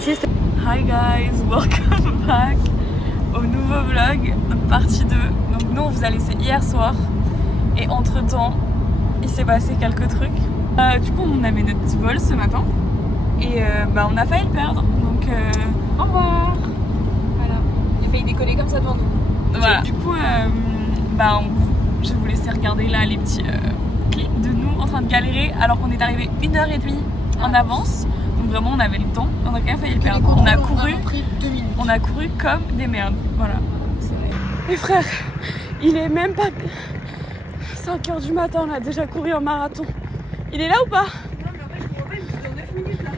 vérifier. Hi guys, welcome back au nouveau vlog, partie 2. Donc nous on vous a laissé hier soir et entre temps il s'est passé quelques trucs. Du coup on avait notre petit vol ce matin et on a failli le perdre, donc au revoir. Voilà, Il a failli décoller comme ça devant nous. voilà. Du coup je vais vous laisser regarder là les petits clips de nous en train de galérer alors qu'on est arrivé 1h30 en avance. Donc vraiment on avait le temps, on a quand même failli le perdre. On a couru, on a couru comme des merdes. Voilà. Mes frères, il est même pas 5h du matin, on a déjà couru un marathon. Il est là ou pas? Non mais en fait je me rappelle, il était dans 9 minutes là.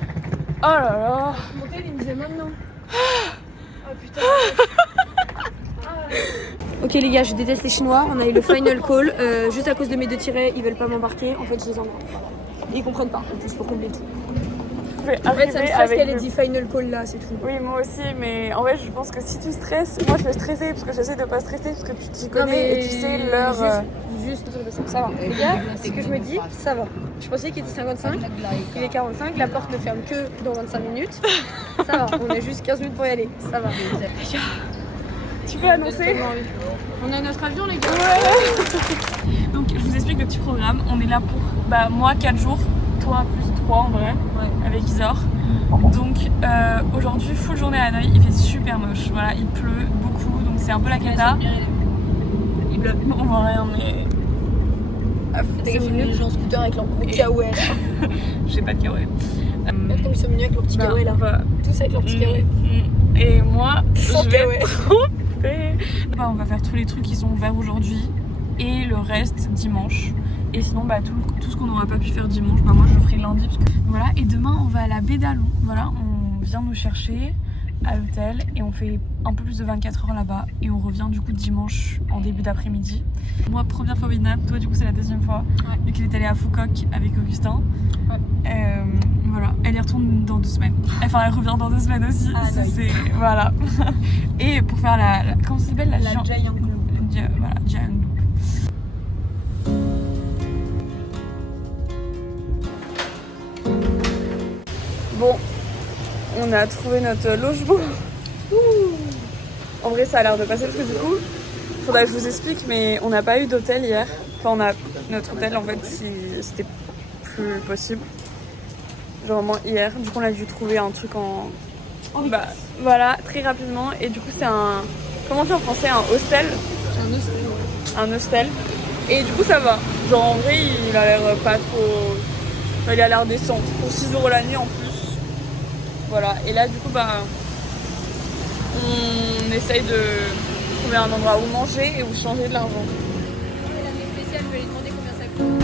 Oh là là. Montel il me disait maintenant. Oh putain. Ok les gars, je déteste les Chinois, on a eu le final call. Juste à cause de mes 2 tirets, ils veulent pas m'embarquer. En fait je les embarque. Ils comprennent pas, en plus pour combler tout. En fait ça me stresse qu'elle ait dit final call là, c'est tout. Oui, moi aussi, mais en fait, je pense que si tu stresses, moi je vais stresser parce que j'essaie de pas stresser parce que tu t'y connais et tu sais l'heure. Juste, ça va. Les gars, ce que je me dis, ça va. Je pensais qu'il était 55, il est 45, la porte ne ferme que dans 25 minutes. Ça va, on a juste 15 minutes pour y aller, ça va. Tu peux annoncer? On a notre avion les gars. Ouais. Donc je vous explique le petit programme. On est là pour moi 4 jours, toi plus 3 en vrai, avec Isor. Donc aujourd'hui full journée à Hanoï, il fait super moche. Voilà, il pleut beaucoup, donc c'est un peu la cata. Il pleut. On voit rien mais. C'est les gens en scooter avec leur gros kawaii. J'ai pas de kawaii. Regarde comme ils sont mignons avec leur petit kawaii là. Tous avec leur petit kawaii. Et moi, Sans je vais kawaii. on va faire tous les trucs qui sont ouverts aujourd'hui et le reste dimanche. Et sinon tout ce qu'on n'aura pas pu faire dimanche, moi je le ferai lundi parce que voilà. Et demain on va à la baie d'Alon. Voilà, on vient nous chercher à l'hôtel et on fait un peu plus de 24 heures là-bas et on revient du coup dimanche en début d'après-midi. Moi première fois au Vietnam, toi du coup c'est la deuxième fois vu qu'il est allé à Phu Quoc avec Augustin. Voilà, elle y retourne dans 2 semaines. Enfin elle revient dans 2 semaines aussi. C'est voilà. Et pour faire la comment ça s'appelle la Giant Loop. Voilà, Giant Loop. Bon, on a trouvé notre logement. En vrai, ça a l'air de passer parce que du coup, faudra que je vous explique, mais on n'a pas eu d'hôtel hier. Enfin, on a notre hôtel en fait, c'était plus possible. Genre vraiment hier. Du coup, on a dû trouver un truc en. Voilà, très rapidement. Et du coup, c'est un. Comment on dit en français? Un hostel. Un hostel. Un hostel. Et du coup, ça va. Genre en vrai, il a l'air pas trop. Enfin, il a l'air décent. Pour 6 € la nuit en plus. Voilà, et là du coup on essaye de trouver un endroit où manger et où changer de l'argent. L'année spéciale, je vais lui demander combien ça coûte.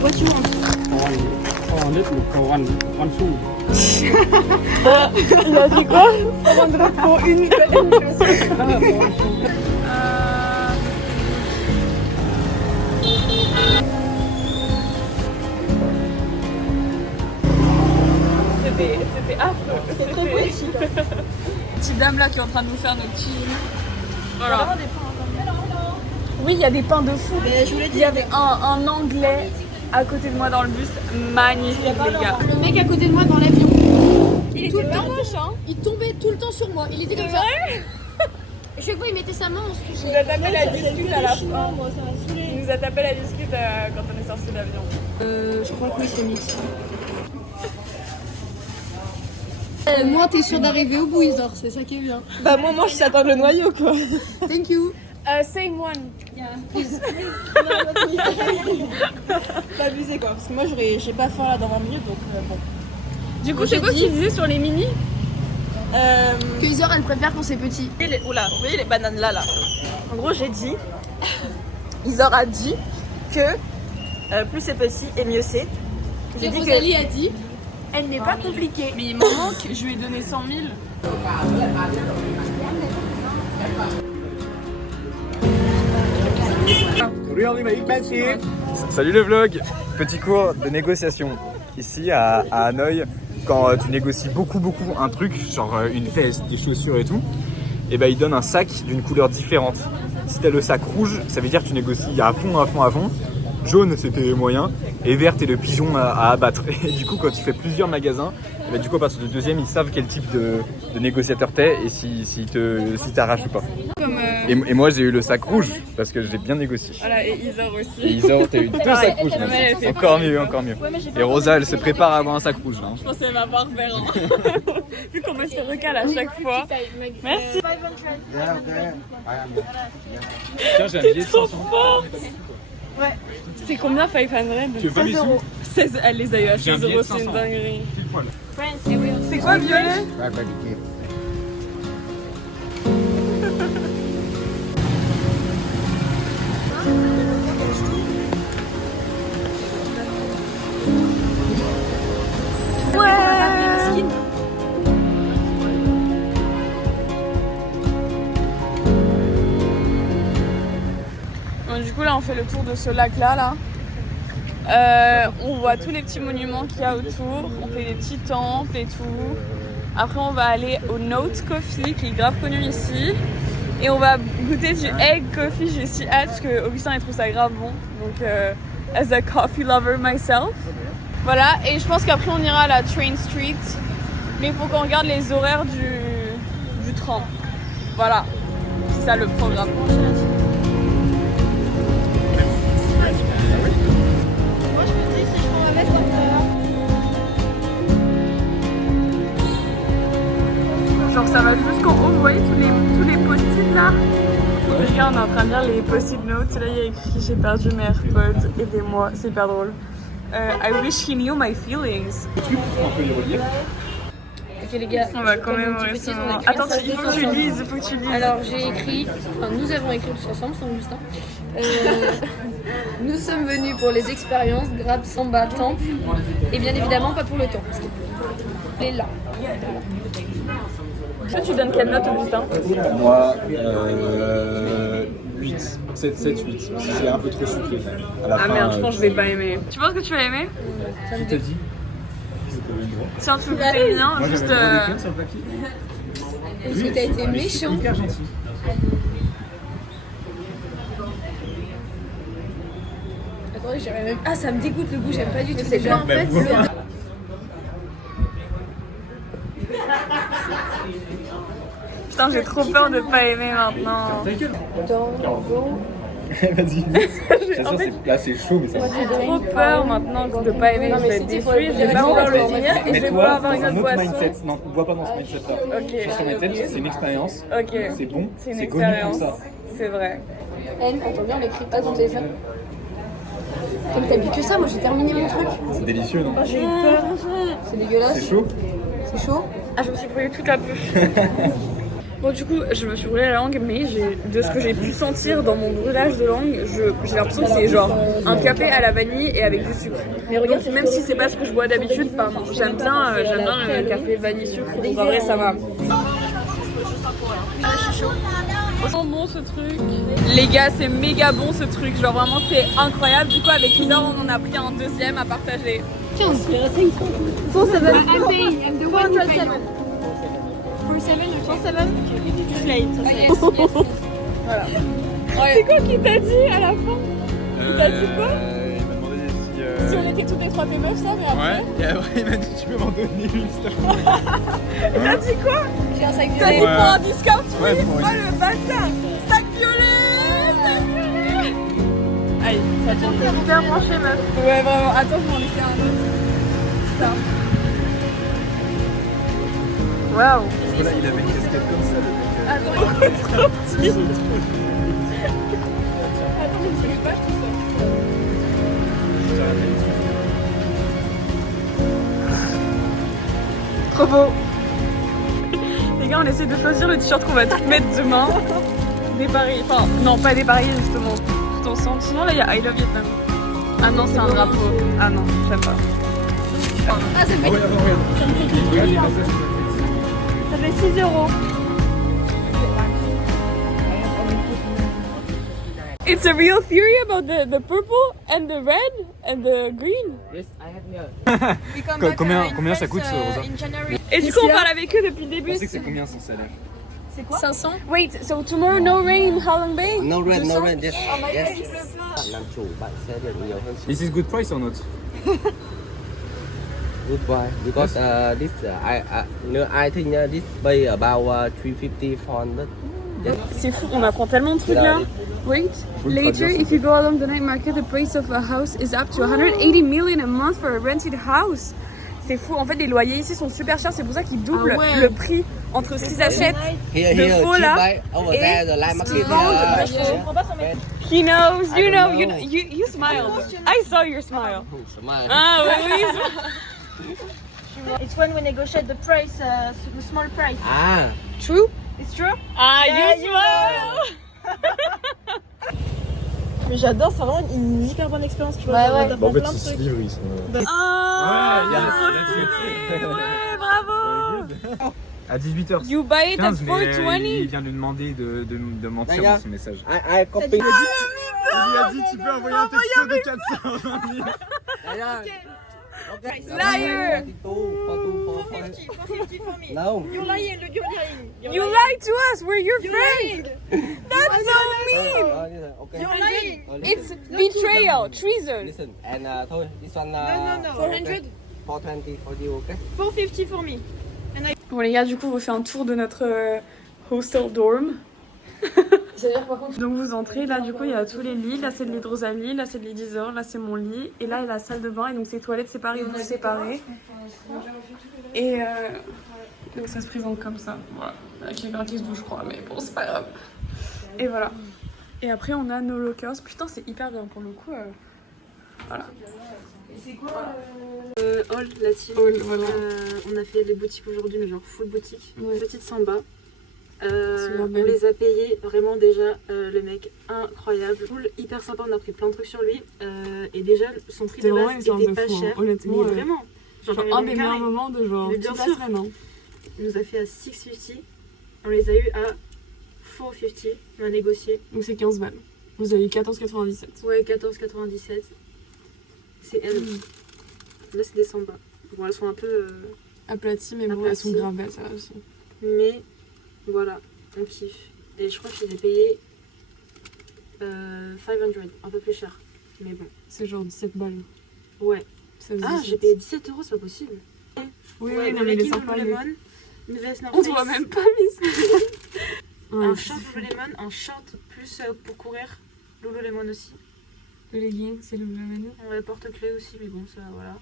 What you want? 400 for one food. Il a dit quoi? 400 pour une C'était affreux. C'est très poétique. Petite dame là qui est en train de nous faire nos petits. Voilà. Des pains. Oui, il y a des pains de fou. Mais je voulais Il y avait un anglais à côté de moi dans le bus. Magnifique les gars. Le mec à côté de moi dans l'avion, Il était était pas moche hein. il tombait tout le temps sur moi. Il était comme ça. Et chaque fois il mettait sa main, on se Il touchait. nous a tapé la discute à la fin. Moi, ça m'a saoulé. Il nous a tapé la discute quand on est sorti de l'avion. Je crois que oui, c'est mix. Au moins t'es sûr d'arriver au bout, Isor, c'est ça qui est bien. Bah, moi, je suis atteindre le noyau quoi. Thank you. Same one. Pas abusé quoi, parce que moi, j'ai pas faim là dans 20 minutes donc bon. Du coup, c'est quoi que tu disais sur les mini? Que Isor elle préfère quand c'est petit. Oula, vous voyez les bananes là. En gros, j'ai dit, Isor a dit que plus c'est petit et mieux c'est. J'ai dit Rosalie a dit. Elle n'est pas compliquée. Mais il m'en manque, je lui ai donné 100 000. Salut le vlog. Petit cours de négociation ici à Hanoï. Quand tu négocies beaucoup un truc, genre une veste, des chaussures et tout, et ben ils donnent un sac d'une couleur différente. Si t'as le sac rouge, ça veut dire que tu négocies à fond, à fond, à fond. Jaune, c'était moyen. Et vert, t'es le pigeon à abattre. Et du coup, quand tu fais plusieurs magasins, et bah, du coup, à partir du deuxième, ils savent quel type de négociateur t'es et si t'arraches ou pas. Et moi, j'ai eu le sac rouge parce que j'ai bien négocié. Voilà, et Isor aussi. Et Isor, t'as eu 2 sacs rouges. Ouais, elle fait Encore mieux, encore mieux. Et Rosa, elle se prépare à avoir un sac rouge là. Je pensais m'avoir vert. Vu qu'on me se recale à chaque fois. Merci. Tiens, j'ai un billet de 500. C'est combien 500? Tu veux pas 16 euros. 16, elle les a eu à 16 euros, c'est une dinguerie. C'est quoi violet? Bon, du coup là on fait le tour de ce lac là. On voit tous les petits monuments qu'il y a autour, on fait des petits temples et tout. Après on va aller au Note Coffee qui est grave connu ici. Et on va goûter du egg coffee, j'ai si hâte parce que Augustin il trouve ça grave bon. Donc as a coffee lover myself. Voilà, et je pense qu'après on ira à la Train Street. Mais il faut qu'on regarde les horaires du tram. Voilà, c'est ça le programme. Genre ça va jusqu'en haut, vous voyez tous les post-it là. Regarde, on est en train de lire les post-it notes. Là il y a écrit j'ai perdu mes AirPods, aidez-moi, c'est hyper drôle. I wish he knew my feelings. On peut y relire. Ok les gars, On va quand même rester. Attends, il faut que tu lises, Alors j'ai écrit, enfin nous avons écrit tous ensemble, sans Augustin. Nous sommes venus pour les expériences, grade, samba, temple, et bien évidemment pas pour le temps, parce qu'il est là. Toi tu donnes quelle note Augustin? Moi, 8, 7, 8, parce que c'est un peu trop sucré. À la Ah fin, merde, je pense que je vais pas aimer. Tu penses que tu vas aimer? Qui t'a dit? Si tu veux goûter bien, juste... sur le papier. Parce que t'as été méchant. Hyper gentil. Attendez, j'aimerais même... Ah ça me dégoûte le goût, j'aime pas du tout. C'est bien. en fait, Putain, j'ai trop peur de pas aimer maintenant. Vas-y. Là c'est chaud, mais ça va. J'ai trop peur maintenant de pas aimer. Je vais être déçue, je vais pas pouvoir le finir et je vais pas avoir une autre boisson. Non, bois pas dans ce mindset là. Ok. Sur ma tête, c'est une expérience. Ok. C'est bon, C'est une c'est connu pour expérience. ça. C'est vrai. Anne, entends bien, on écrit pas ton téléphone. Comme t'as bu que ça, moi j'ai terminé mon truc. C'est délicieux, non? J'ai eu peur. C'est dégueulasse. C'est chaud? C'est chaud. Ah, je me suis brûlée toute la bouche. Bon, du coup, je me suis brûlé la langue, mais de ce que j'ai pu sentir dans mon brûlage de langue, j'ai l'impression que c'est genre un café à la vanille et avec du sucre. Mais regarde, même si c'est pas ce que je bois d'habitude, j'aime bien le café vanille sucre, donc en vrai ça va. Oh bon ce truc. Les gars, c'est méga bon ce truc, genre vraiment c'est incroyable. Du coup, avec Isor, on en a pris un deuxième à partager. 15. 4-7. 4-7. Voilà. C'est quoi qui t'a dit à la fin? Il t'a dit quoi? Il m'a demandé Si on était toutes les trois des meufs, ça, mais après. Ouais, et après il m'a dit tu peux m'en donner une s'il te plaît. Il t'a dit quoi? J'ai un sac T'as dit violet. pour un discount? Ouais, Oui. pour Oh un le bâtard! Sac violet! Sac violet! Aïe, ça tient hyper branché, meuf. Ouais, vraiment. Attends, je vais en laisser un autre. Ça. Waouh! Voilà, il avait une casquette comme ça, le mec. Attends, il est trop petit. Attends, mais tu veux pas, je te sors. Trop beau. Les gars, on essaie de choisir le t-shirt qu'on va tout mettre demain. Dépareillé, enfin, non, pas dépareillé justement. Tout ensemble. Sinon, là, il y a I Love Vietnam. Ah non, c'est un drapeau. Ah non, j'aime pas. Ah, c'est fait. Ça fait 6 euros. It's a real theory about the purple and the red and the green. Combien ça coûte, Rosa? Et du coup, on parle avec eux depuis le début. Vous pensez que c'est combien ce salaire? C'est quoi 500. Wait, so tomorrow no rain, Halong Bay? No rain, no rain. Yes. Yes. Yes. Làm chủ bạn sẽ được nhiều hơn. This is good price or not? Good buy because this I think this pay about 350 400. C'est fou, on apprend tellement de trucs là. Wait, later if you go along the night market, the price of a house is up to 180 million a month for a rented house. C'est fou, en fait les loyers ici sont super chers, c'est pour ça qu'ils doublent le prix entre ce qu'ils achètent de faux là et ce qu'ils vendent de faux. He knows, you know, you smiled. I saw your smile. Ah oui, oui. It's when we negotiate the price, the small price. Ah. True. It's true? Ah, Yeah, you you smile. Mais j'adore, c'est vraiment une hyper bonne expérience. Tu vois, Ouais, genre, ouais. t'apprends plein de ces trucs. livres, ils sont. Ah, Ouais, ouais, bravo. À 18h. You buy it at 15, mais 420. il vient de demander de mentir Regarde. dans son message. I copy. Il lui a dit tu peux envoyer un texto de 420 000. Okay. Liar. 450 for me. No. You're lying, you're lying. You lied to us. We're your friends. That's so mean. Okay. You're lying. It's betrayal, treason. Listen and thôi, this one. No. 400. 420 for you, okay? 450 for me. Bon les gars, du coup on refait un tour de notre hostel dorm. Donc vous entrez, là du coup il y a tous les lits, là c'est le lit de Rosalie, là c'est le lit d'Isor, là c'est mon lit, et là il y a la salle de bain, et donc c'est toilettes séparées, douches séparées. Et donc ça se présente comme ça, voilà, avec quelqu'un qui se douche je crois, mais bon c'est pas grave. Et voilà. Et après on a nos lockers, putain c'est hyper bien pour le coup, voilà. C'est quoi Hall, la team. Hall, voilà. On a fait les boutiques aujourd'hui, mais genre full boutique. Ouais. Petite samba. On les a payés vraiment déjà, le mec incroyable, full, hyper sympa, on a pris plein de trucs sur lui. Et déjà son prix de base était pas cher. Honnêtement, mais vraiment. Genre un des meilleurs moments de genre toute la semaine. Hein. Il nous a fait à 650, on les a eu à 450, on a négocié. Donc c'est 15 balles. Vous avez eu 14,97. Ouais, 14,97. C'est elle. Là c'est des sambas. Bon elles sont un peu aplaties mais bon elles sont grave belles ça aussi. Mais voilà, on kiffe. Et je crois que je les ai payés 500, un peu plus cher. Mais bon. C'est genre 17 balles. Ouais. Ah j'ai payé 17 €, c'est pas possible. Oui, ouais, non mais il est sympa. Une veste North Face. On voit même pas mais un short Lululemon, un short plus pour courir. Lululemon aussi. Le legging, c'est Lululemon. Ouais, porte-clés aussi, mais bon, ça, voilà.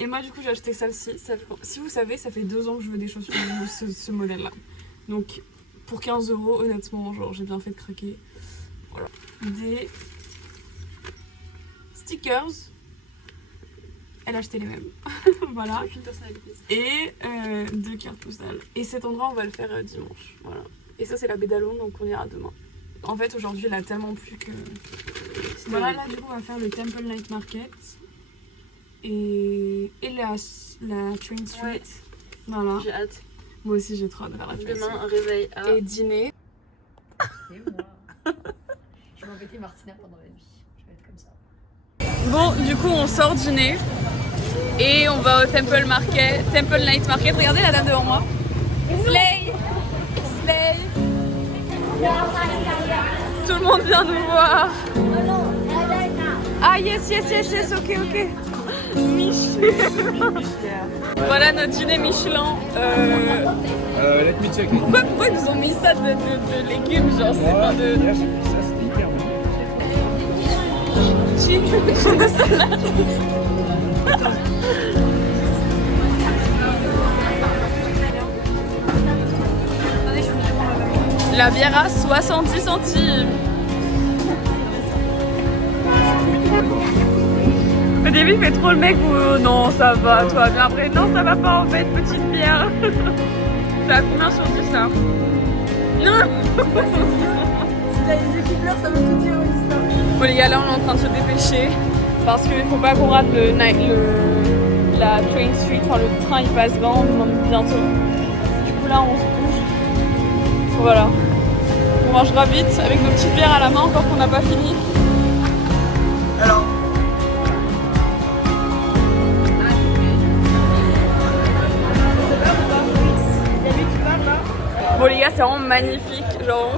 Et moi, du coup, j'ai acheté celle-ci. Si vous savez, ça fait 2 ans que je veux des chaussures de ce modèle-là. Donc, pour 15 €, honnêtement, genre, j'ai bien fait de craquer. Voilà. Des stickers. Elle a acheté les mêmes. Voilà. Aucune personnalité. Et 2 cartes postales. Et cet endroit, on va le faire dimanche. Voilà. Et ça, c'est la baie d'Alon, donc on ira demain. En fait, aujourd'hui, elle a tellement plu que... Voilà, là, du coup, on va faire le Temple Night Market et la Train Street. Ouais. Voilà. J'ai hâte. Moi aussi, j'ai trop hâte de faire la Train Street. Demain, un réveil à... Et dîner. C'est moi. Je vais embêter Martina pendant la nuit. Je vais être comme ça. Bon, du coup, on sort dîner et on va au Temple Night Market. Regardez la dame devant moi. Slay! Slay! Tout le monde vient nous voir. Ah yes, ok. Michelin. Voilà notre dîner Michelin. Let me check. Pourquoi ils nous ont mis ça de légumes, genre c'est pas de... Hier j'ai pris ça, c'était hyper bon. Chips de salade. La bière à 70 centimes. Au début, il fait trop le mec où non, ça va, tout va bien. Après, non, ça va pas en fait, petite bière. Ça a combien sur 10 là? Non. T'as les équipes là, ça veut tout dire, oui, ça. Bon, les gars, là, on est en train de se dépêcher parce qu'il faut pas qu'on rate la Train Street. Enfin, le train il passe bientôt. Du coup, là, on se bouge. Voilà. On mangera vite avec nos petites bières à la main, encore qu'on n'a pas fini. Alors. Bon les gars, gars, c'est vraiment magnifique. Genre,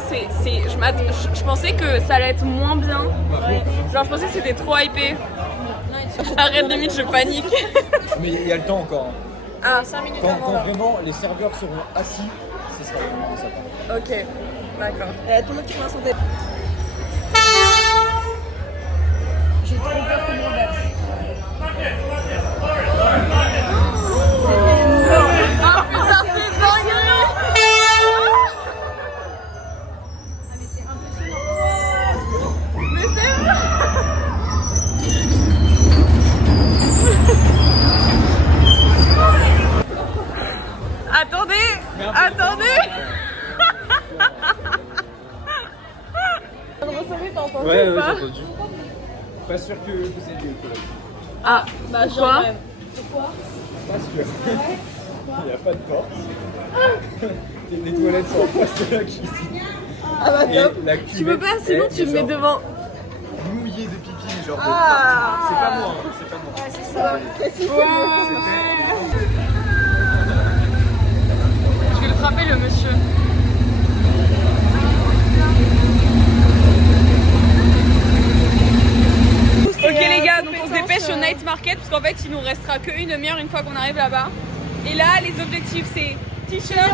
je pensais que ça allait être moins bien. Genre, je pensais que c'était trop hypé. Arrête, limite, je panique. Mais il y a le temps encore. Ah, 5 minutes avant. Quand vraiment les serveurs seront assis, ce sera vraiment sympa. Ok, d'accord. Il y a tout le monde qui prend son tête. J'ai trop peur que mon verse. Ah putain, c'est dingue! Mais c'est impressionnant. Mais c'est vrai! Attendez! Attendez! T'as entendu Ouais, ou j'ai pas? entendu. Pas sûr que c'est mieux. Ah, bah quoi? Pas sûr. Il n'y a pas de porte. Les toilettes sont en face de la cuisine. Ah bah top! Et la Tu peux pas, cuvette sinon est tu me mets genre devant. mouillée de pipi, genre de Ah. partout. C'est pas moi, hein, c'est pas moi. Ouais, c'est ça. Je vais le frapper le monsieur. Ok les gars, donc on se dépêche au night market parce qu'en fait il nous restera qu'une demi-heure une fois qu'on arrive là-bas. Et là les objectifs c'est t-shirt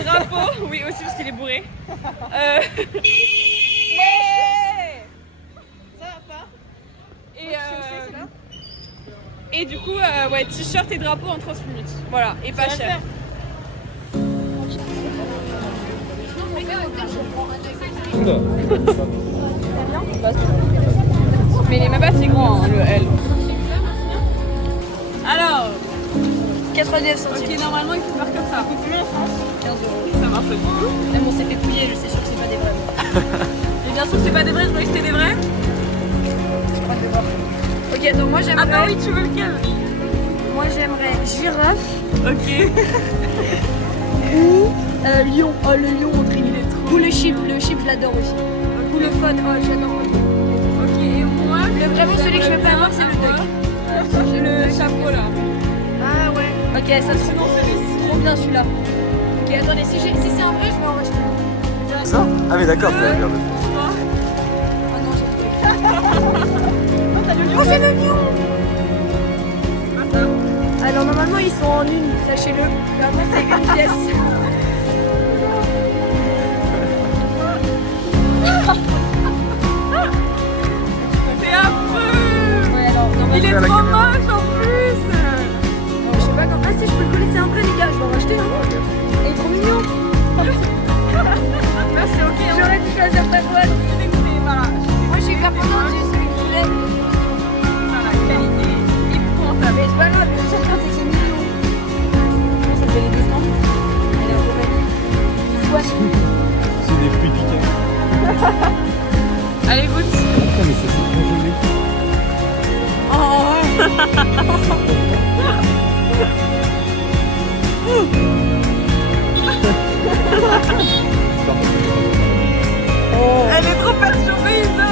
et drapeau. Oui aussi parce qu'il est bourré. Ça va pas? Et du coup ouais t-shirt et drapeau en 30 minutes. Voilà, et pas cher. Mais il est même pas si grand hein, le L. Alors 99 ok, centimes. normalement il faut faire comme ça. Combien en France? 15 €. Ça marche pas du tout. Même on s'est fait pouiller, je sais sûr que c'est pas des vrais. Et bien sûr que c'est pas des vrais, je croyais que c'était des vrais. Je crois de voir. Ok, donc moi j'aimerais. Attends, oui, tu veux lequel? Moi j'aimerais girafe Ok. ou lion. Oh le lion au tri. Ou le chip je l'adore aussi. Ou le faune, oh j'adore. Ok, et moi Vraiment celui que je peux pas avoir c'est le duck. J'ai le chapeau là. Ah ouais. Ok, ça c'est Sinon celui-ci. trop bien celui-là. Ok, attendez, si c'est un vrai, je vais en racheter un. Ça? Ah mais d'accord, t'as regardé. Oh non, j'ai le duck. Oh, j'ai le lion. Alors normalement ils sont en une, sachez-le. Mais après c'est une pièce. C'est affreux. Ouais, alors normalement. Il est à la trop caméra. moche en plus. Je sais pas quand. Ah si, je peux le coller, c'est un vrai les gars, je vais en racheter un. Il est trop mignon. Là c'est ok. J'aurais dû choisir ta toile. Voilà. Moi je suis hyper contente, j'ai celui que je voulais. Voilà, qualité épouvantable. Mais c'est pas grave, le seul truc c'est que c'est mignon. Comment ça fait les dessins? Elle est en compagnie. Soit. C'est des fruits piqués. Allez, goûte. Ah mais ça c'est congelé. Elle est trop perturbée, Isa.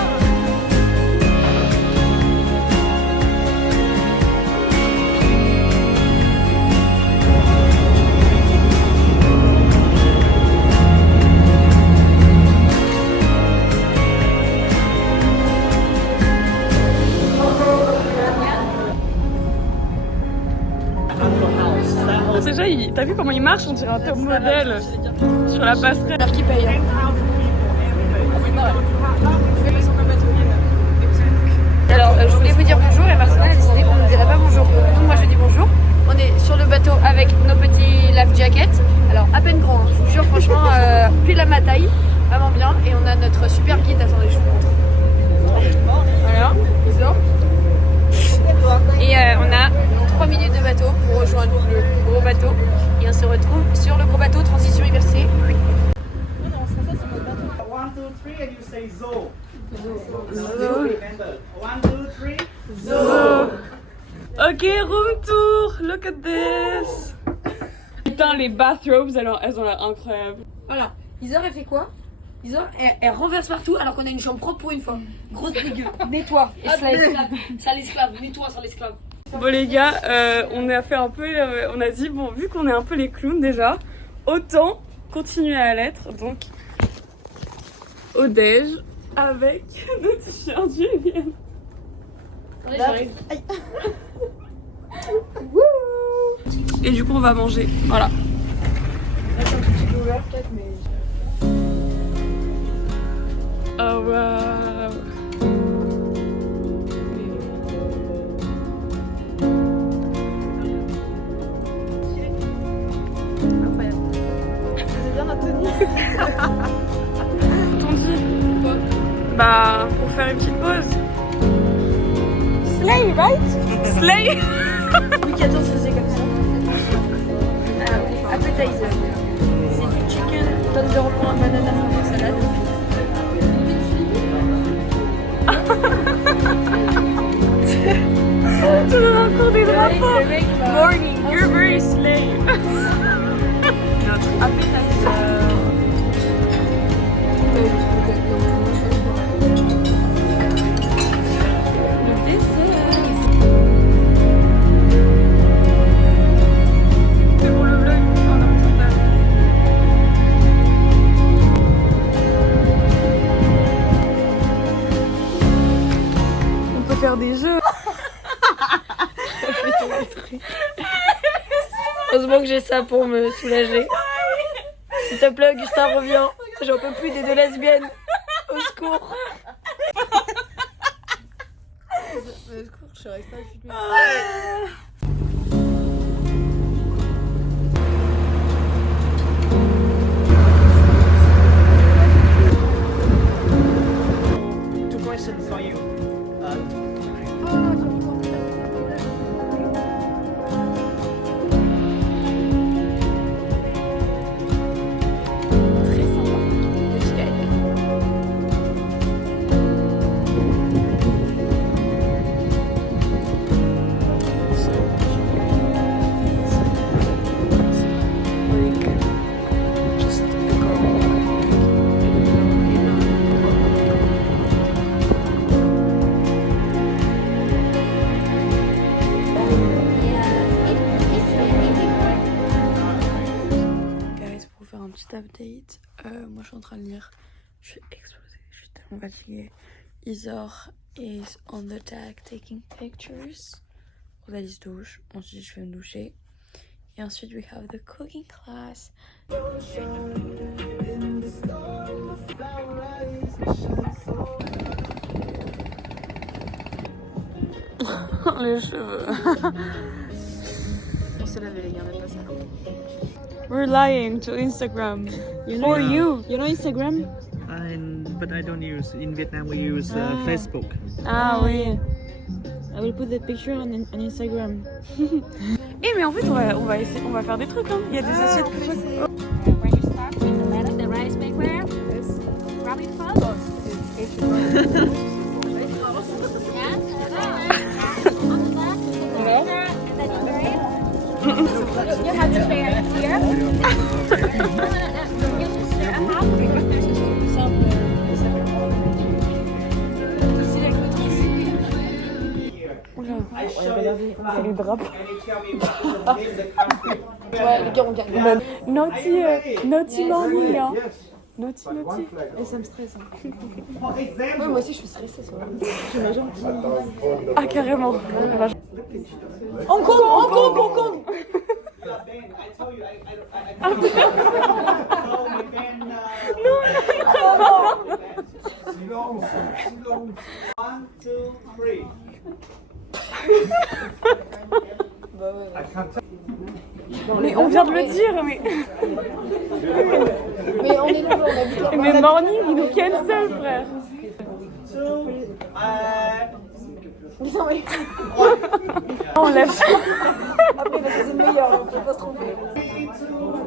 Déjà, t'as vu comment il marche? On dirait un top modèle sur la passerelle. Qui paye. Alors, je voulais vous dire bonjour et Marcela a décidé qu'on ne dirait pas bonjour. Donc moi je dis bonjour. On est sur le bateau avec nos petits life jackets. Alors à peine grand, hein, je vous jure franchement, pile à ma taille, vraiment bien. Et on a notre super guide, attendez je vous montre. Voilà, bisous. Et on a 3 minutes de bateau pour rejoindre le gros bateau. Et on se retrouve sur le gros bateau, transition IVRC. 1, 2, 3 and you say zo. Remember. 1, 2, 3. Ok, room tour. Look at this. Putain, les bathrobes, elles ont l'air incroyables. Voilà, Isor elle fait quoi? Isor elle renverse partout alors qu'on a une chambre propre pour une fois. Grosse dégueu, nettoie. Et ça l'esclave, ça l'esclave, nettoie ça l'esclave. Bon les gars, on a fait un peu, on a dit bon vu qu'on est un peu les clowns déjà, autant continuer à l'être. Donc, au déj avec le t-shirt Julienne. Et du coup, on va manger. Voilà. Oh wow. Bah, pour faire une petite pause. Slay, right? Slay. Louis XIV faisait comme ça. Appetizer. C'est du chicken, tenderloin, banana fondue, salade. Tu donnes encore des drapeaux. Morning, you're very slay. Notre appetizer. C'est pour le vlog. On peut faire des jeux. Heureusement que j'ai ça pour me soulager. S'il te plaît, Augustin, reviens. J'en peux plus des deux lesbiennes. Au secours. Au secours, je n'arrive pas à filmer. Two questions for you. Très sympa. Petit cake. Guys, pour vous faire un petit update, moi je suis en train de lire, je suis explosée, je suis tellement fatiguée. Isor is on the deck taking pictures. Rosalie se douche, ensuite je vais me doucher. Et ensuite we have the cooking class. Les cheveux. On s'est lavé les gars, on pas ça. We're lying to Instagram. For you. You know Instagram? But I don't use. In Vietnam, we use Facebook. Ah oui. I will put the picture on Instagram. Eh mais en fait on va essayer, on va faire des trucs hein. Il y a des assiettes pour chaque. When you start with the letter, the rice maker, rub it first. Yeah. On the left, and then you bury it. You have to stay here. You should stay a half. C'est les drapeaux. Ouais, les gars, on gagne. Naughty morning hein. Naughty. Et ça me stresse. Hein. Ouais, moi aussi, je suis stressée. J'ai ma jambe qui... Ah carrément. On compte. One, two, three. Mais on vient de le dire mais. Mais on est là, on a vu. Mais morning il nous cancel frère. Two. On lève. Après, parce que c'est le meilleur, donc on va pas se tromper.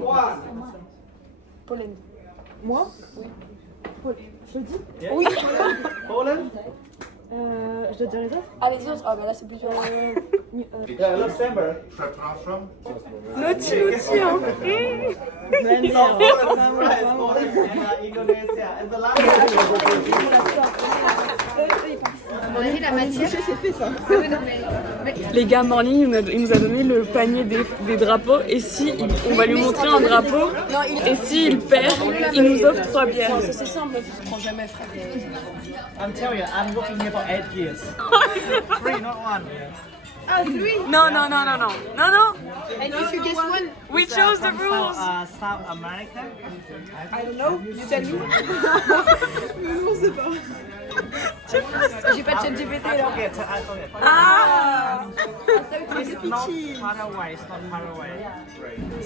3, 2, 1. Pollen. Moi? Oui. Je le dis? Yes. Oui. Poland. Je dois dire les autres? Ah, les autres? Ah, bah là, c'est plus dur. Luxembourg. Naughty hein. Poland, France, Poland, and Indonesia. And the last one. On a mis la matière. Les gars, Morning, il nous a donné le panier des drapeaux. Et si on va lui montrer un drapeau, et s'il perd, il nous offre 3 bières. Non, c'est simple, je prends jamais, frère. I'm telling you, I'm working here for 8 years. 3, not 1. Non, non, non, non, non. Non, non. And if you guess one, We chose the rules. South America. I don't know, you tell me. J'ai pas de chat GPT I là. forget. I forget. Ah. It's not far away. It's not far away.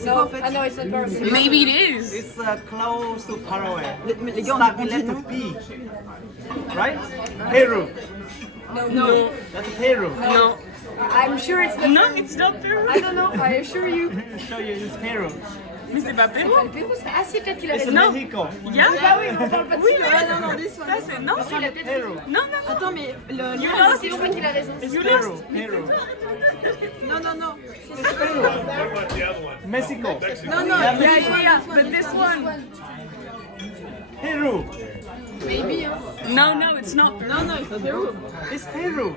No, ah non, it's not perfect. Maybe it is. It's close to Paraguay. Les gars, on a letter P. Right? Peru. No. That's Peru. No. I'm sure it's not. No, it's not Peru. I don't know, I assure you. I'll show you. It's Peru. Mais c'est pas Pérou. Le Pérou, c'est assez peut-être qu'il a It's raison. Mexico. Yeah. Bah oui, mais on parle pas de ça. Non, non, ça c'est non. Il a peut-être Peru. Non, non, non. Attends, mais le. You raison. lost. Je crois qu'il a raison. You Peru. lost. Peru. Non, non, non. Mexico. Non, non, Yeah. But this one. Peru. Maybe, hein. No, no, it's not. non, non, c'est Pérou. It's Peru.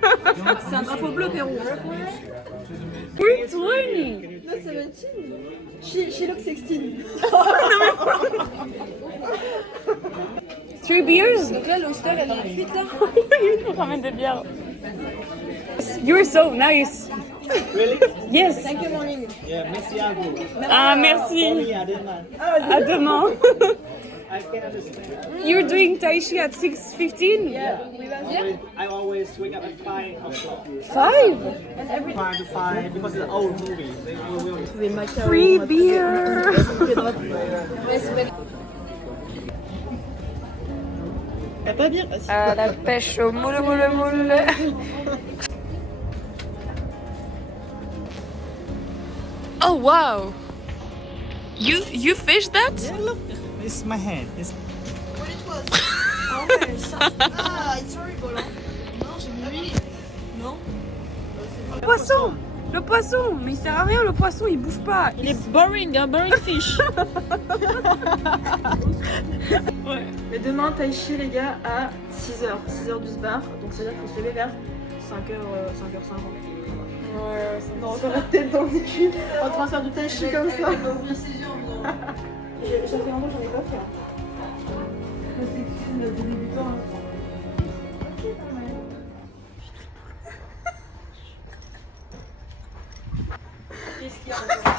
C'est un drapeau bleu, Pérou. We're 20. No, 17. She looks 16. 3 beers. Donc là, l'Oyster, elle est en fuite là. On ramène des bières. You're so nice. Really? Yes. Thank you, morning. Yeah, merci à vous. Ah, merci. À demain. À demain. I can understand. You're doing Tai Chi at 6:15? I always wake up at 5 o'clock. 5? 5 to 5 because it's an old movie. They will Free beer. T'as pas bien. À la pêche au moule, moule, moule. Oh wow. You fish that? Yeah, look, it's my hand. It's Poisson. Le poisson, mais il sert à rien, le poisson il bouge pas. Il est boring, un boring fish. Ouais. Mais demain, Tai Chi, les gars, à 6h. 6h du bar. Donc, c'est-à-dire qu'il faut se lever vers 5h50. Ouais, ça va encore la tête dans le cul. En train de faire du Tai Chi comme ça. Ça fait longtemps que j'en ai pas fait. Le sexisme des débutants. Qu'est-ce qu'il y a encore?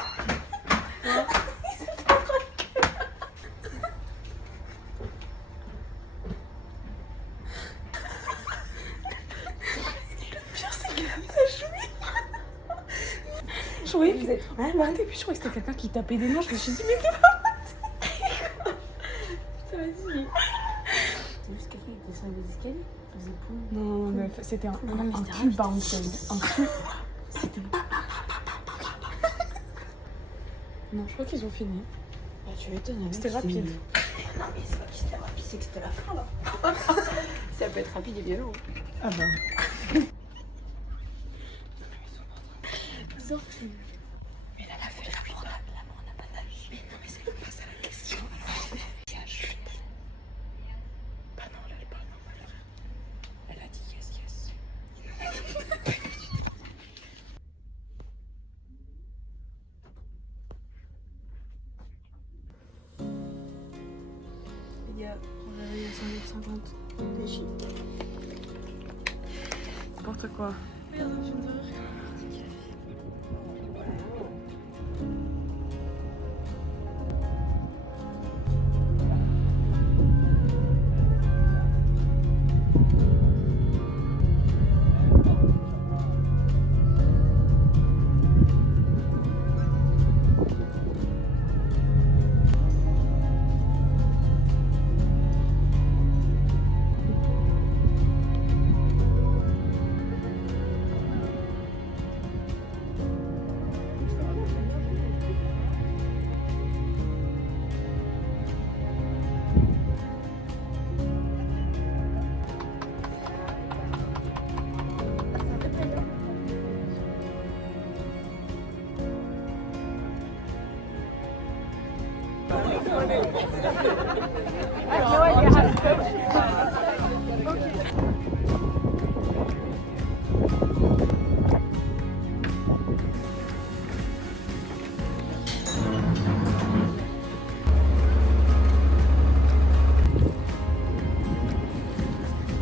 Je croyais que c'était... Ah, bah, au début, je croyais que c'était quelqu'un qui tapait des mains. Je me suis dit, mais c'est pas... Putain, vas-y. C'est juste quelqu'un qui descend des escaliers. Non, mais c'était un cul bounce. Un cul... C'était... Non, je crois qu'ils ont fini. Bah, tu m'étonnes. C'était rapide. Non, mais c'est pas que c'était rapide, c'est que c'était la fin là. Ça peut être rapide et violent. Ah bah. Mais elle a fait l'amour, l'amour n'a pas d'âge. Mais non, mais c'est pas ça la question. Bah non, là, elle parle normal. Elle a dit yes, yes. Les gars, on a eu à 5h50. Tai Chi. N'importe quoi.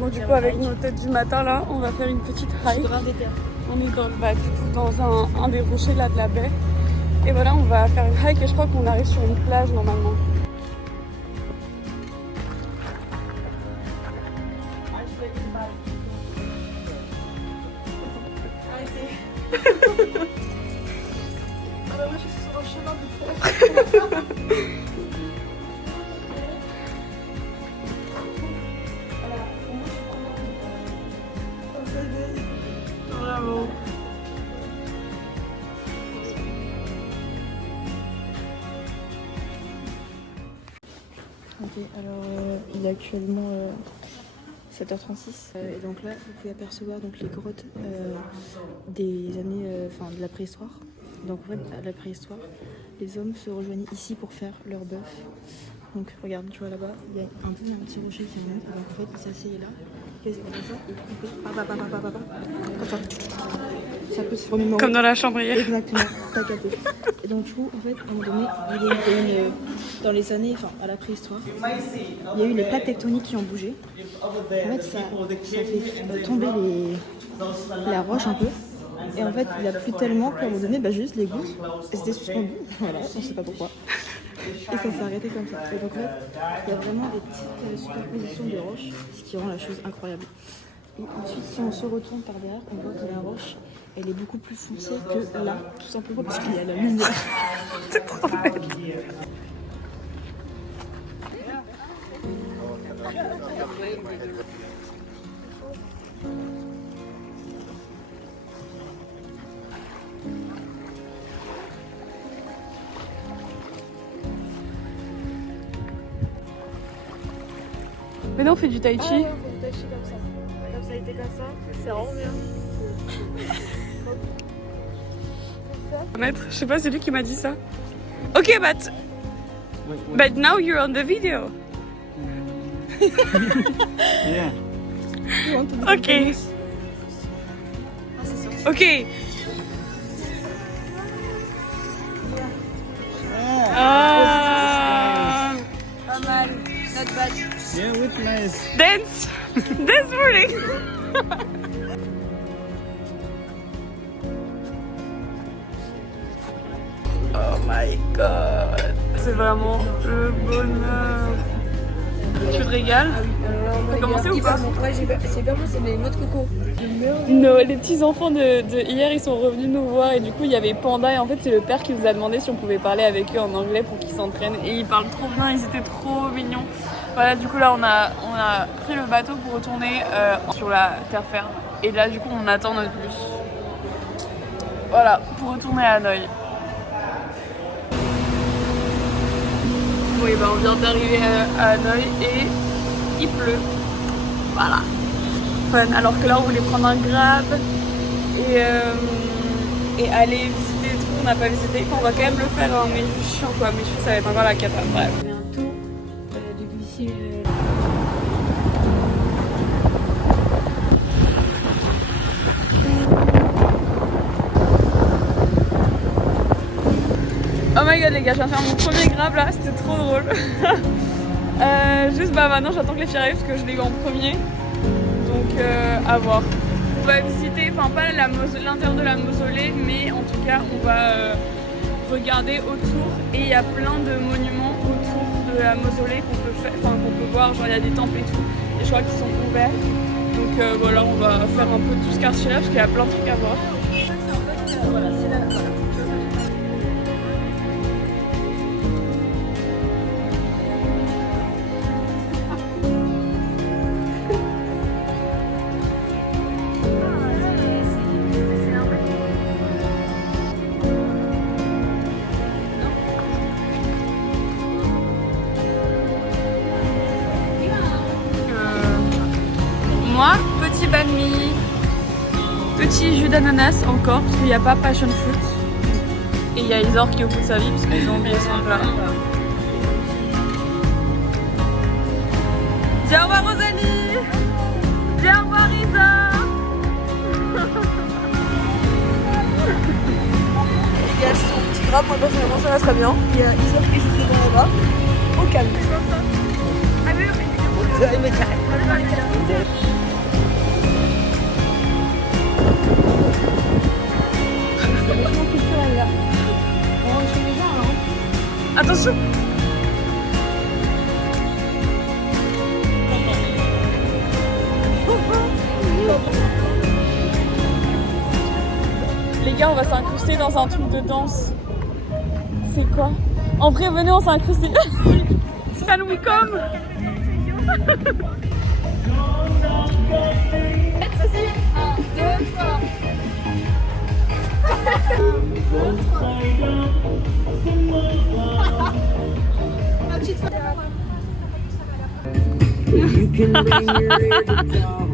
Bon, du coup, avec nos têtes du matin, là, on va faire une petite hike. On est dans un des rochers là de la baie. Et voilà, on va faire une hike et je crois qu'on arrive sur une plage normalement. Bravo. Ok, alors il est actuellement 7h36 et donc là vous pouvez apercevoir donc les grottes des années, de la préhistoire. Donc en fait à la préhistoire, les hommes se rejoignaient ici pour faire leur bœuf. Donc regarde, tu vois là-bas, il y a un petit rocher qui remonte et donc en fait ils s'asseyaient là. Qu'est-ce qu'on fait ça et couper comme ça. Ça peut se former Comme dans la chambre hier. Exactement, t'as capté. Et donc du coup, en fait, à un moment donné, il y a eu dans les années, à la préhistoire, il y a eu les plaques tectoniques qui ont bougé. En fait, ça fait tomber la roche un peu. Et en fait, il a plu tellement qu'à un moment donné, juste les gouttes, elles étaient suspendues. Voilà, on sait pas pourquoi. Et ça s'est arrêté comme ça. Et donc là, il y a vraiment des petites superpositions de roches, ce qui rend la chose incroyable. Et ensuite, si on se retourne par derrière, on voit que la roche, elle est beaucoup plus foncée que là, tout simplement parce qu'il y a la lumière. C'est trop belle. Mais non, on fait du tai chi. On fait du tai chi comme ça. Comme ça, il était comme ça. C'est vraiment bien. Maître, je sais pas, c'est lui qui m'a dit ça. Ok, but now you're on the video. Yeah. Ok. Ok. Ah. Pas mal. Not bad. Yeah, with nice. Dance. Dance morning. Oh my god. C'est vraiment le bonheur. Tu te régales? T'as commencé ou pas? Ouais, c'est bien bon, c'est les noix de coco. Les petits enfants de hier, ils sont revenus nous voir et du coup il y avait Panda et en fait c'est le père qui nous a demandé si on pouvait parler avec eux en anglais pour qu'ils s'entraînent et ils parlent trop bien, ils étaient trop mignons. Voilà, du coup là on a pris le bateau pour retourner sur la terre ferme et là du coup on attend notre bus. Voilà, pour retourner à Hanoï. Oui, on vient d'arriver à Hanoï et il pleut. Voilà. Fun. Alors que là, on voulait prendre un Grab et aller visiter des trucs qu'on n'a pas visité. On va quand même le faire, hein, mais juste chiant quoi. Mais je trouve que ça va être encore la cata. Bref. On fait un tour de glisser. Oh my god les gars, je viens de faire mon premier Grab là, c'était trop drôle. Juste maintenant j'attends que les filles arrivent parce que je l'ai eu en premier. Donc à voir. On va visiter, enfin pas l'intérieur de la mausolée, mais en tout cas on va regarder autour et il y a plein de monuments autour de la mausolée qu'on peut voir, genre il y a des temples et tout, et je crois qu'ils sont ouverts. Donc voilà, on va faire un peu tout ce quartier là parce qu'il y a plein de trucs à voir. Voilà, c'est là. Voilà. Moi, petit banh mi, petit jus d'ananas encore, parce qu'il n'y a pas passion fruit. Et il y a Isor qui est au bout de sa vie, parce qu'ils ont oublié son plat. Dis au revoir Rosalie. Dis au revoir Isa. Il y a son petit gras, moi personnellement ça va très bien. Il y a Isor qui joue dedans là-bas. Au calme. Ah oui, mais Attention. Les gars, on va s'incruster dans un truc de danse. C'est quoi? En vrai, venez, on s'incruste. Can we come? You can bring your ear to talk.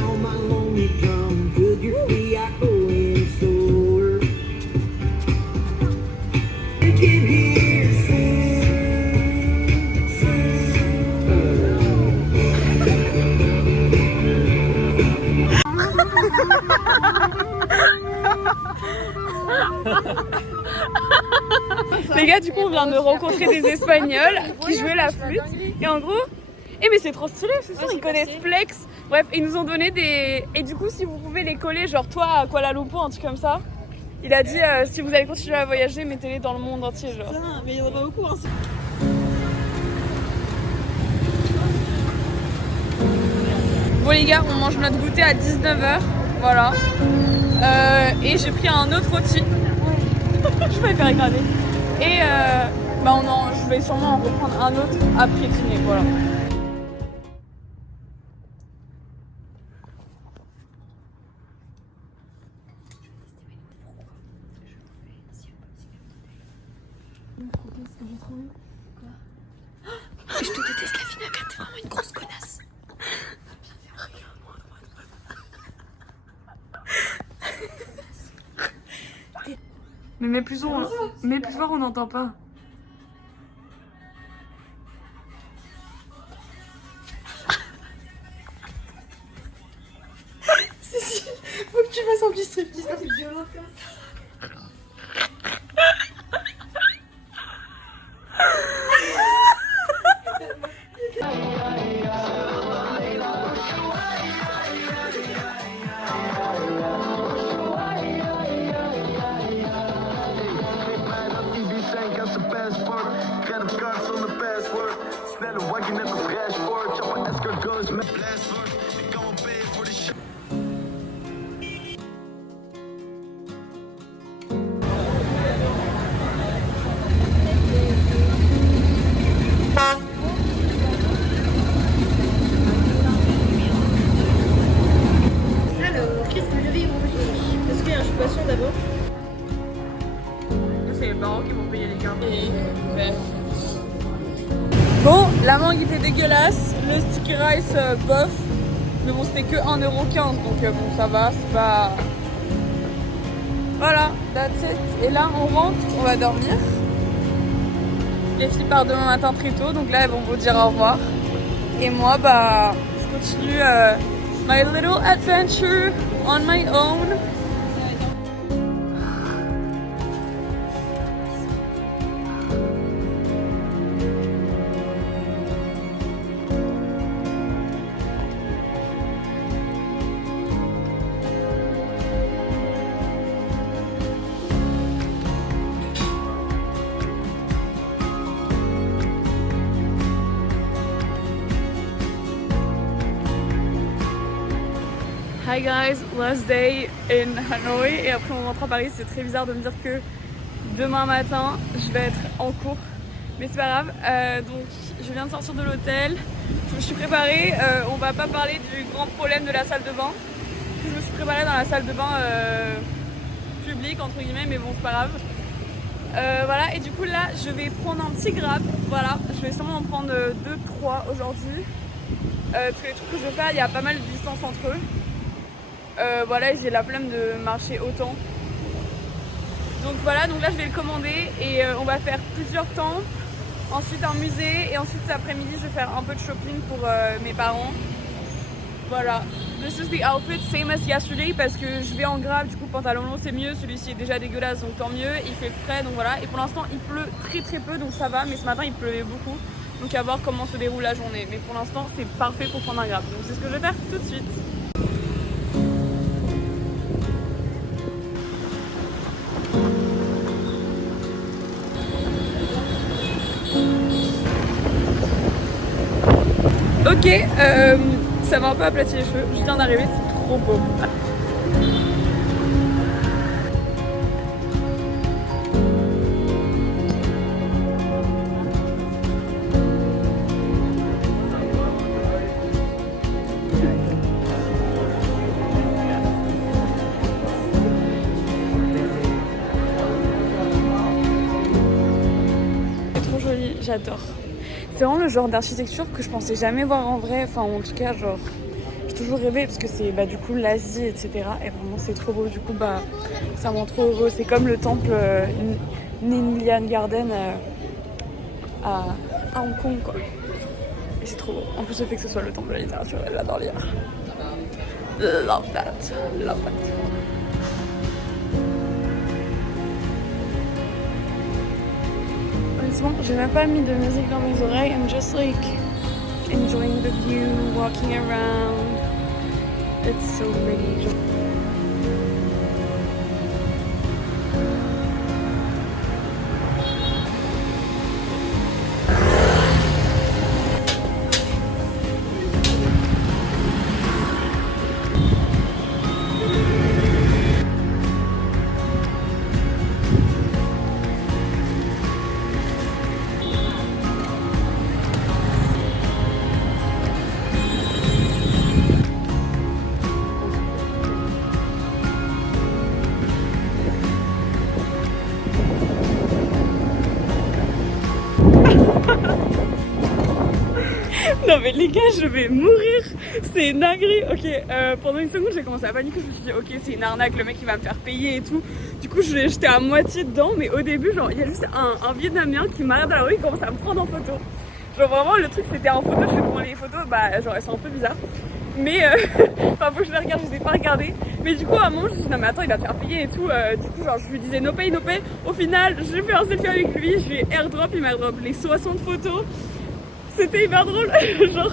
All my lonely drum. Could your feet going sore? You can hear Les gars, du coup, on vient de rencontrer des Espagnols qui jouaient la flûte. Et en gros, mais c'est trop stylé, c'est sûr, ils connaissent Flex. Bref, ils nous ont donné des... Et du coup, si vous pouvez les coller, genre toi à Kuala Lumpur, un truc comme ça. Il a dit, si vous allez continuer à voyager, mettez-les dans le monde entier, genre. Putain, mais il y en a pas beaucoup, hein. Bon les gars, on mange notre goûter à 19h, voilà. Et j'ai pris un autre rôti. Je vais le faire écraser. Et je vais sûrement en reprendre un autre après dîner, voilà. Je te déteste la vie, t'es vraiment une grosse connasse. Mais mets plus fort, on n'entend pas. Cécile, faut que tu fasses un petit striptease avec violente comme ça. Alors, qu'est-ce que je vais manger? Est-ce qu'il y a un chou passion d'abord? C'est les parents qui vont payer les cartes. Bon, la mangue était dégueulasse, le sticky rice bof, mais bon c'était que 1,15€, donc bon ça va, c'est pas... Voilà, that's it. Et là on rentre, on va dormir. Les filles partent demain matin très tôt, donc là elles vont vous dire au revoir. Et moi je continue my little adventure on my own. Hi guys, last day in Hanoi et après on rentre à Paris. C'est très bizarre de me dire que demain matin je vais être en cours, mais c'est pas grave. Donc je viens de sortir de l'hôtel, je me suis préparée. On va pas parler du grand problème de la salle de bain. Je me suis préparée dans la salle de bain publique entre guillemets, mais bon c'est pas grave. Voilà, et du coup là je vais prendre un petit grab. Voilà, je vais sûrement en prendre 2-3 aujourd'hui. Parce que les trucs que je vais faire, il y a pas mal de distance entre eux. Voilà, j'ai la flemme de marcher autant. Donc voilà, donc là je vais le commander et on va faire plusieurs temples, ensuite un musée et ensuite cet après-midi je vais faire un peu de shopping pour mes parents. Voilà, this is the outfit same as yesterday parce que je vais en grab, du coup pantalon long c'est mieux, celui-ci est déjà dégueulasse donc tant mieux, il fait frais donc voilà. Et pour l'instant il pleut très peu donc ça va, mais ce matin il pleuvait beaucoup. Donc à voir comment se déroule la journée, mais pour l'instant c'est parfait pour prendre un grab. Donc c'est ce que je vais faire tout de suite. Ok, ça m'a un peu aplati les cheveux. Je viens d'arriver, c'est trop beau. J'adore. C'est vraiment le genre d'architecture que je pensais jamais voir en vrai. Enfin, en tout cas, genre, j'ai toujours rêvé parce que c'est du coup l'Asie, etc. Et vraiment, c'est trop beau. Du coup, ça me rend trop heureux. C'est comme le temple Ninian Garden à Hong Kong, quoi. Et c'est trop beau. En plus, le fait que ce soit le temple de la littérature, j'adore lire. Love that. Love that. J'ai même pas mis de musique dans mes oreilles. I'm just like enjoying the view, walking around. It's so pretty. Non mais les gars, je vais mourir, c'est une dinguerie. Ok, pendant une seconde j'ai commencé à paniquer, je me suis dit ok c'est une arnaque, le mec il va me faire payer et tout. Du coup j'étais à moitié dedans, mais au début genre il y a juste un Vietnamien qui m'arrête dans la rue, il commence à me prendre en photo. Genre vraiment le truc c'était en photo, je fais bon les photos genre elles sont un peu bizarres. Mais enfin faut que je les regarde, je les ai pas regardées. Mais du coup à un moment je me suis dit non mais attends il va te faire payer et tout. Du coup genre je lui disais no pay no pay. Au final j'ai fait un selfie avec lui, je lui ai airdrop, il m'a airdrop les 60 photos. C'était hyper drôle, genre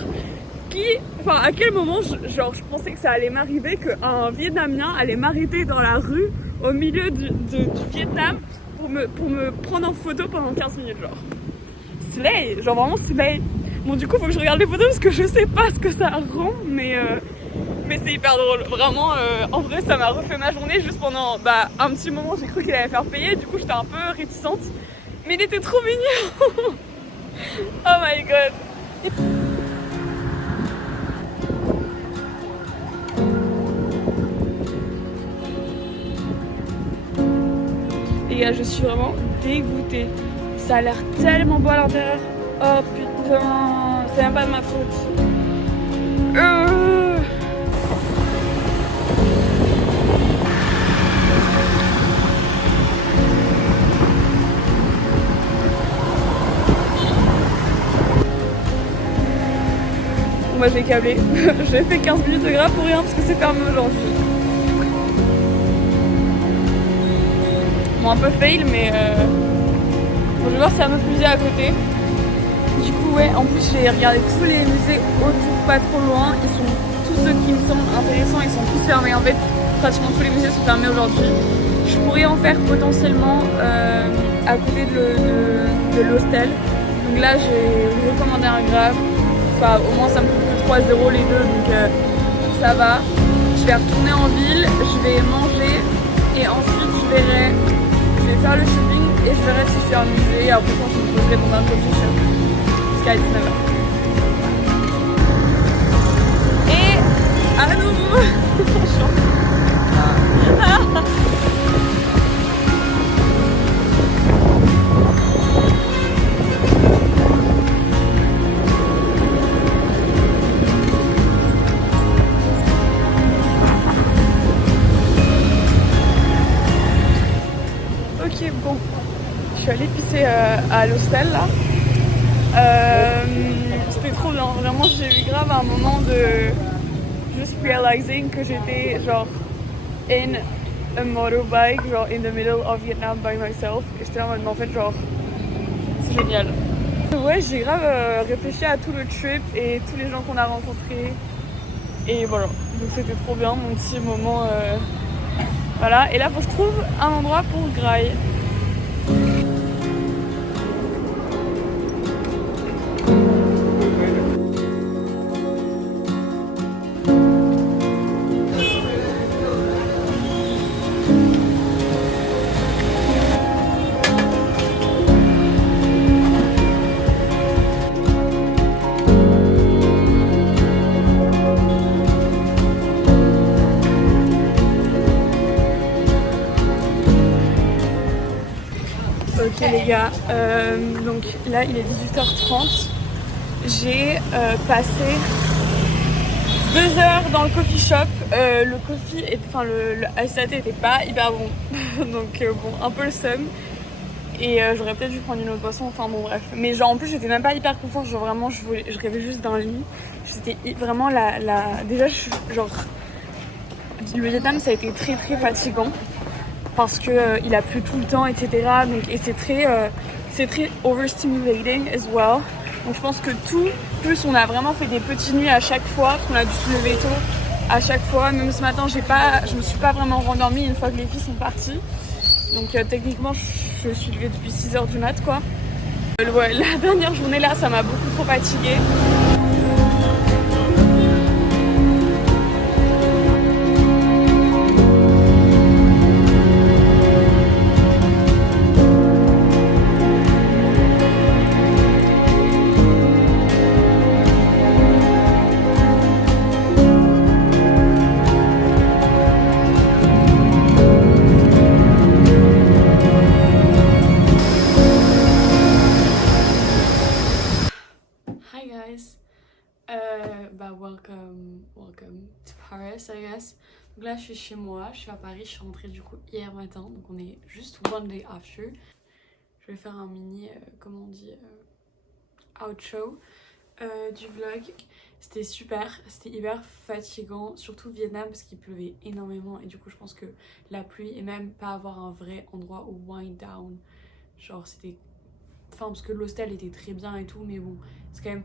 à quel moment je pensais que ça allait m'arriver qu'un Vietnamien allait m'arrêter dans la rue au milieu du Vietnam pour me prendre en photo pendant 15 minutes genre. Slay, genre vraiment slay. Bon du coup faut que je regarde les photos parce que je sais pas ce que ça rend mais c'est hyper drôle, vraiment en vrai ça m'a refait ma journée juste pendant un petit moment j'ai cru qu'il allait me faire payer, du coup j'étais un peu réticente mais il était trop mignon. Oh my god. Les gars, je suis vraiment dégoûtée. Ça a l'air tellement beau à l'intérieur. Oh putain, c'est même pas de ma faute. On m'a fait câbler. J'ai fait 15 minutes de gras pour rien parce que c'est fermé aujourd'hui. Bon, un peu fail, mais bon, je vais voir si un autre musée à côté. Du coup, ouais, en plus, j'ai regardé tous les musées autour, pas trop loin. Ils sont tous ceux qui me semblent intéressants, ils sont tous fermés. En fait, pratiquement tous les musées sont fermés aujourd'hui. Je pourrais en faire potentiellement à côté de l'hostel. Donc là, j'ai recommandé un Grab. Enfin, au moins, ça me coûte que 3 € les deux, donc ça va. Je vais retourner en ville, je vais manger et ensuite je vais faire le shopping et je verrai si je fais un musée. Et après, je me poserai dans un coffee shop jusqu'à 19h. Et à nouveau, ok, bon, je suis allée pisser à l'hostel là. C'était trop bien, vraiment j'ai eu grave un moment de just realizing que j'étais genre in a motorbike, genre in the middle of Vietnam by myself. Et j'étais en mode, en fait, genre, c'est génial. Ouais, j'ai grave réfléchi à tout le trip et tous les gens qu'on a rencontrés. Et voilà, donc c'était trop bien, mon petit moment. Voilà, et là, faut que je trouve un endroit pour graille. les gars, donc là il est 18h30. J'ai passé 2 heures dans le coffee shop. Le coffee, le ice latte était pas hyper bon. Donc bon, un peu le seum. Et j'aurais peut-être dû prendre une autre boisson, enfin bon bref. Mais genre en plus j'étais même pas hyper confort, genre vraiment je rêvais juste d'un lit. J'étais vraiment déjà je suis genre... Le Vietnam ça a été très très fatigant. Parce que il a plu tout le temps, etc. Donc, et c'est très overstimulating as well. Donc je pense que tout, plus on a vraiment fait des petites nuits à chaque fois, parce qu'on a dû se lever tôt à chaque fois. Même ce matin, je me suis pas vraiment rendormie une fois que les filles sont parties. Donc techniquement, je suis levée depuis 6h du mat, quoi. Ouais, la dernière journée là, ça m'a beaucoup trop fatiguée. Welcome to Paris, I guess. Donc là, je suis chez moi, je suis à Paris, je suis rentrée du coup hier matin, donc on est juste one day after. Je vais faire un mini, comment on dit, outro du vlog. C'était super, c'était hyper fatigant, surtout Vietnam parce qu'il pleuvait énormément et du coup je pense que la pluie et même pas avoir un vrai endroit où wind down, genre c'était... Enfin parce que l'hostel était très bien et tout, mais bon, c'est quand même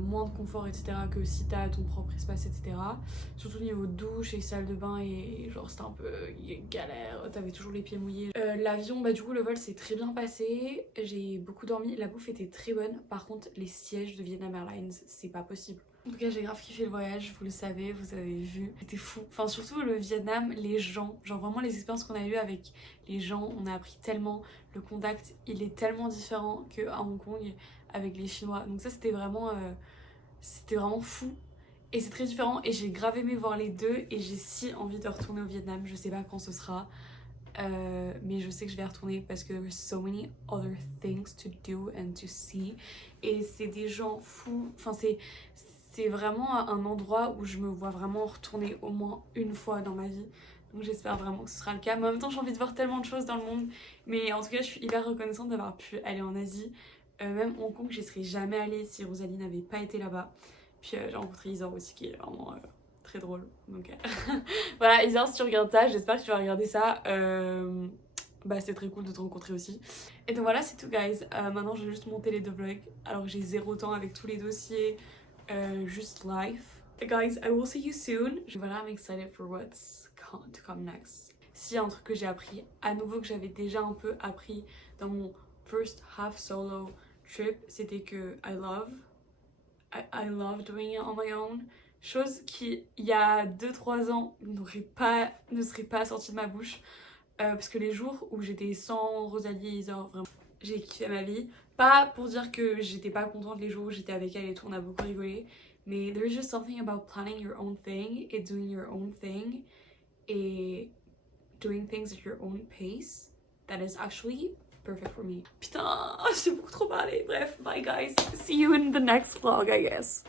moins de confort, etc. que si t'as ton propre espace, etc. Surtout niveau douche et salle de bain, et genre c'était un peu galère, t'avais toujours les pieds mouillés. L'avion, bah du coup le vol s'est très bien passé, j'ai beaucoup dormi, la bouffe était très bonne. Par contre les sièges de Vietnam Airlines, c'est pas possible. En tout cas j'ai grave kiffé le voyage, vous le savez, vous avez vu, c'était fou. Enfin surtout le Vietnam, les gens, genre vraiment les expériences qu'on a eues avec les gens, on a appris tellement, le contact il est tellement différent qu'à Hong Kong avec les Chinois. Donc ça c'était vraiment fou et c'est très différent et j'ai grave aimé voir les deux et j'ai si envie de retourner au Vietnam. Je sais pas quand ce sera, mais je sais que je vais retourner parce que there's so many other things to do and to see et c'est des gens fous. Enfin c'est vraiment un endroit où je me vois vraiment retourner au moins une fois dans ma vie. Donc j'espère vraiment que ce sera le cas. Mais en même temps j'ai envie de voir tellement de choses dans le monde. Mais en tout cas je suis hyper reconnaissante d'avoir pu aller en Asie. Même Hong Kong, j'y serais jamais allée si Rosalie n'avait pas été là-bas. Puis j'ai rencontré Isor aussi qui est vraiment très drôle. Donc voilà, Isor, si tu regardes ça, j'espère que tu vas regarder ça. Bah c'est très cool de te rencontrer aussi. Et donc voilà, c'est tout guys. Maintenant je vais juste monter les deux vlogs alors que j'ai 0 temps avec tous les dossiers. Juste life. Guys, I will see you soon. Voilà, I'm excited for what's to come next. S'il y a un truc que j'ai appris, à nouveau que j'avais déjà un peu appris dans mon first half solo trip, c'était que I love doing it on my own. Chose qui, il y a 2-3 ans, ne serait pas sortie de ma bouche. Parce que les jours où j'étais sans Rosalie et Isor, vraiment, j'ai kiffé ma vie. Pas pour dire que j'étais pas contente les jours où j'étais avec elle et tout, on a beaucoup rigolé. Mais there's just something about planning your own thing et doing your own thing. Et doing things at your own pace that is actually perfect for me. Putain, j'ai beaucoup trop parlé. Bref, bye guys. See you in the next vlog, I guess.